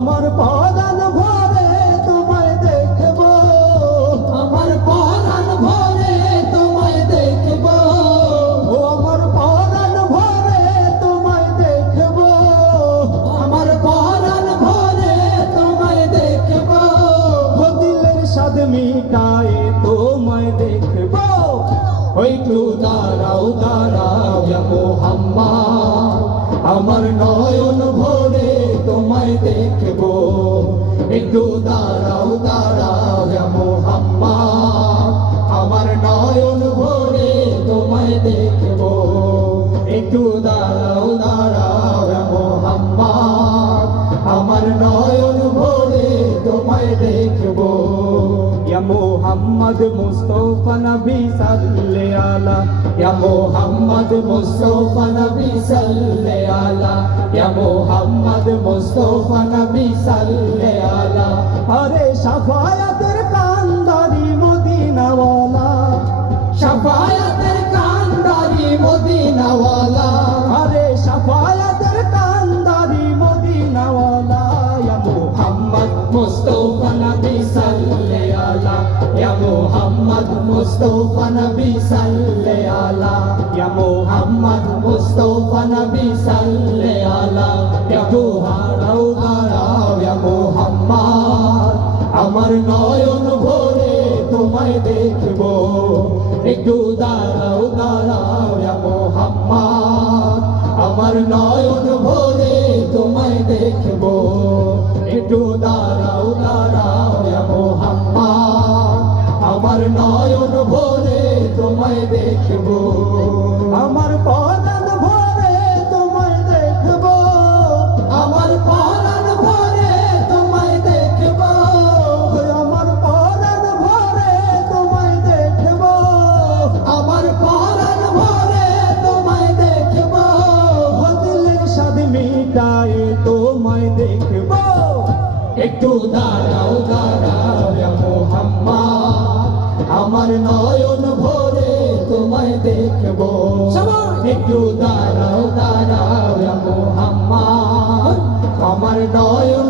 আমার পরাণ ভরে তোমায় দেখব, আমার পরাণ ভরে তোমায় দেখব, ও আমার পরাণ ভরে তোমায় দেখব, আমার পরাণ ভরে তোমায় দেখব, ও দিলের স্বাদ মিটায়ে তোমায় দেখব। একটু দাঁড়াও দাঁড়াও ইয়া মুহাম্মদ, আমার নয়ন ভরে তোমায় দেখব। একটু দাঁড়াও দাঁড়াও ইয়া মুহাম্মদ, আমার নয়ন ভরে তোমায় দেখব। একটু দাঁড়াও দাঁড়াও ইয়া মুহাম্মদ, আমার নয়ন ভরে তোমায় দেখব। ইয়া মুহাম্মদ মুস্তাফা নবী সাল্লে আলা, ইয়া মুহাম্মদ মুস্তাফা নবী সাল্লে আলা, ইয়া মুহাম্মদ মুস্তাফা নবী সাল্লে আলা। আরে শাফায়াতের কান্দারি মদিনাওয়ালা, শাফায়াতের কান্দারি মদিনাওয়ালা, আরে শাফায়াতের কান্দারি মদিনাওয়ালা। ইয়া মুহাম্মদ মুস্তাফা নবী সাল্লে আলা, ইয়া মুহাম্মদ মুস্তাফা নবী সাল্লে আলা, ইয়া মুহাম্মদ মুস্তাফা নবী সাল্লে আলা। একটু দাঁড়াও দাঁড়াও ইয়া মুহাম্মদ, আমার নয়ন ভরে তোমায় দেখব। একটু দাঁড়াও দাঁড়াও ইয়া মুহাম্মদ, আমার নয়ন ভরে তোমায় দেখব। একটু দাঁড়াও দাঁড়াও ইয়া মুহাম্মদ, আমার নয়ন ভরে তোমায় দেখব। আমার পরাণ ভরে তোমায় দেখব, আমার পরাণ ভরে তোমায় দেখব, আমার পরাণ ভরে তোমায় দেখব, আমার পরাণ ভরে তোমায় দেখব। ও দিলের স্বাদ মিটায়ে তোমায় দেখব। একটু দাঁড়াও দাঁড়াও ইয়া মুহাম্মদ, আমার নয়ন ভরে তোমায় দেখব। একটু দাঁড়াও দাঁড়াও ইয়া মুহাম্মদ, আমার নয়ন